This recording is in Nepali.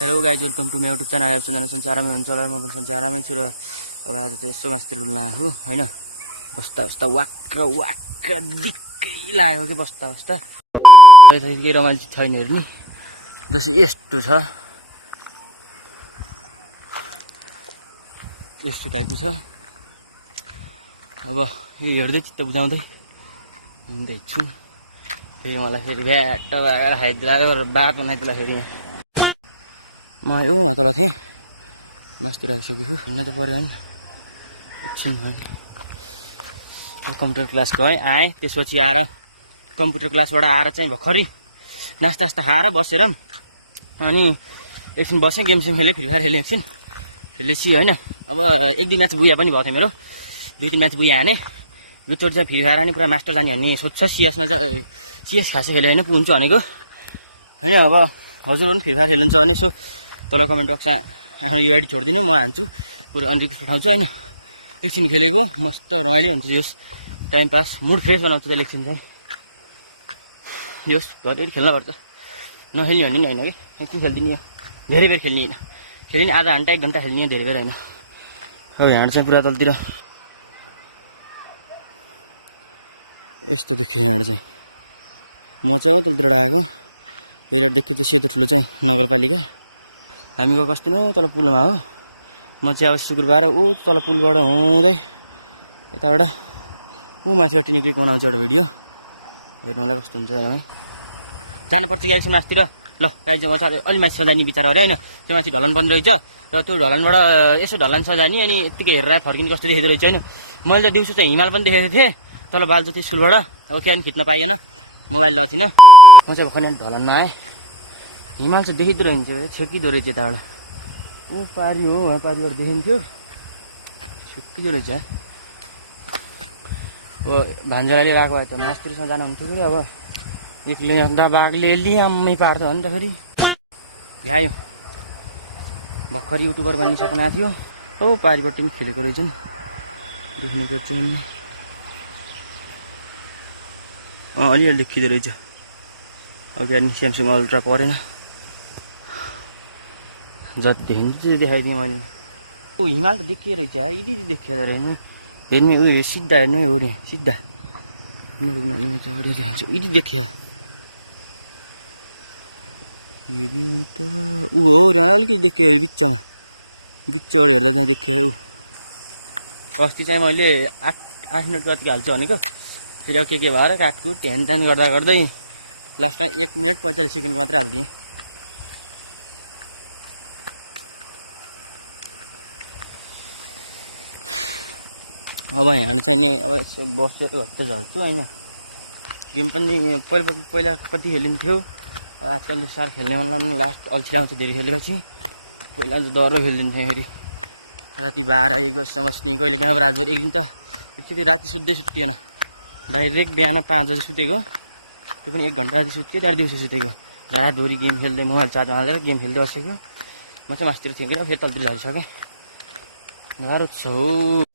Hello guys, welcome to my YouTube channel. सन्चै आरामै हुन्छ होला, म पनि सन्चै आरामै छु। र अब आज चाहिँ यसो मास्तिर डुल्न आएको होइन। बस्दा बस्दा वाक्क वाक्क दिक्कै लाग्यो कि बस्दा बस्दा केही रमाइलो छैन हेर्ने जस्तो यस्तो छ, यस्तो टाइपको छ। अब यो हेर्दै चित्त बुझाउँदै हिँड्दैछु। फेरि मलाई फेरि भ्याट भएर हाइदिएर बाटो नाइदिँदा फेरि म यो तल थिएँ, मासतिर आइसकेको हिँड्न त पऱ्यो होइन। एकछिन भयो कम्प्युटर क्लास गएँ आएँ, त्यसपछि आएर कम्प्युटर क्लासबाट आएर चाहिँ भर्खरै नास्ता खाएर बसेर अनि एकछिन बसेँ, गेम सेम खेलेँ, फ्री फायर खेलेँ एकछिन खेलेपछि होइन। अब एक दुई म्याच बुया पनि भएको थियो मेरो, 2-3 म्याच बुया हाने। योचोटि चाहिँ फ्री फायर अनि पुरा मास्टर जाने भन्ने सोच छ। सिएसमा चाहिँ सिएस खासै खेलेँ होइन, पुग्छु भनेको होइन। अब हजुर पनि फ्री फायर खेल्नुहुन्छ भने यसो तल कमेन्ट बक्समा आफ्नो युआइडी छोडिदिनु, म हान्छु, पुरा अनरिक्वेस्ट पठाउँछु होइन। एकछिन खेलेको मस्त रमाइलो हुन्छ, यस टाइम पास मुड फ्रेस बनाउँछ त्यसले एकछिन चाहिँ। यस घरिघरि खेल्नुपर्छ, नखेल्ने भन्ने नि होइन कि, एकछिन खेलिदिने हो, धेरै बेर खेल्ने होइन, खेल्ने आधा घन्टा 1 घन्टा खेल्ने हो, धेरै बेर होइन। अब यहाँ चाहिँ पुरा तलतिर यस्तो देखियो। यहाँ चाहिँ म चाहिँ तलतिर आएको, यो देखियो त्यो सेतो ठुलो चाहिँ नगरपालिका। हामी गएको अस्ति न तल पुलमा हो, म चाहिँ अब शुक्रबार ऊ तल पुलबाट हुँदै यताबाट ऊ माथिबाट निक्लेको बनाउँछु एउटा भिडियो, हेर्नु होला कस्तो हुन्छ है। जानुपर्छ कि एकछिन माथितिर। ल गाइज म चाहिँ अलि माथि सजाइने विचार गरेँ होइन। त्यो माथि ढलान पनि रहेछ र त्यो ढलानबाट यसो ढलान सजाइने अनि यत्तिकै हेरेर फर्किने कस्तो देखेको रहेछ होइन। मैले त दिउँसो चाहिँ हिमाल पनि देखेको थिएँ तल बालज्योति स्कुलबाट, अब क्यान खिच्न पाइएन, मोबाइल लगाएको थिइनँ। म चाहिँ भर्खर ढलानमा आएँ, हिमाल चाहिँ देखिँदो रहन्थ्यो, छेकिँदो रहेछ यताबाट। ऊ पारी हो, उहाँ पारीबाट देखिन्थ्यो, छेकिँदो रहेछ। अब भान्जालाई लिएर आएको भए त मास्तिरसँग जानु हुन्थ्यो फेरि। अब एक्लै जाँदा बाघले लियाम्मै पार्छ भने त फेरि भ्यायो। भर्खर युट्युबर बन्ने सपना थियो, औ पारिपट्टि पनि खेलेको रहेछ नि, देख्ने गर्छ भन्ने। अलिअलि देखिँदो रहेछ। अब नि स्यामसङ अल्ट्रा परेन, जति देख्नु त्यो देखाइदिएँ मैले। ऊ हिमाल त देखियो रहेछ, यदि देखियो त हेर्नु हेर्ने उयो सिधा हेर्नु हो रे, सिधा यदि देखियो ऊ हो रे, अलिकति देखियो बिचमा, बिचबाट हेर्दा चाहिँ देखियो। ऊ अस्ति चाहिँ मैले 8 मिनट कतिको हाल्छु भनेको, फेरि अब के भएर काटकुट ह्यानत्यान गर्दा गर्दै लास्टमा 1 मिनट 45 सेकेन्डको मात्रै हालिदिएँ। अब यहाँ चाहिँ नि अब यसो बसेर घट्ट झर्छु होइन। गेम पनि पहिला कति खेलिन्थ्यो, आजकल साह्रो खेल्ने मन लाग्नु, लास्ट अल्छी आउँछ धेरै खेलेपछि। पहिला चाहिँ डह्रो खेलिदिन्थेँ, फेरि राति 12-1 बजीसम्म बस्ने, कहिले कहाँ रातभरि। एक दिन त एकचोटि राति सुत्दै सुत्तिएन, डाइरेक्ट बिहान 5 बजी सुतेको, त्यो पनि 1 घन्टा जति सुत्यो, त्यहाँबाट दिउँसो सुतेको। रातभरि गेम खेल्दै मोबाइल चार्जमा हालेर गेम खेल्दै बसेको। म चाहिँ मास्तिर थिएँ कि फेरि तलतिर झरिसकेँ, गाह्रो छ हौ।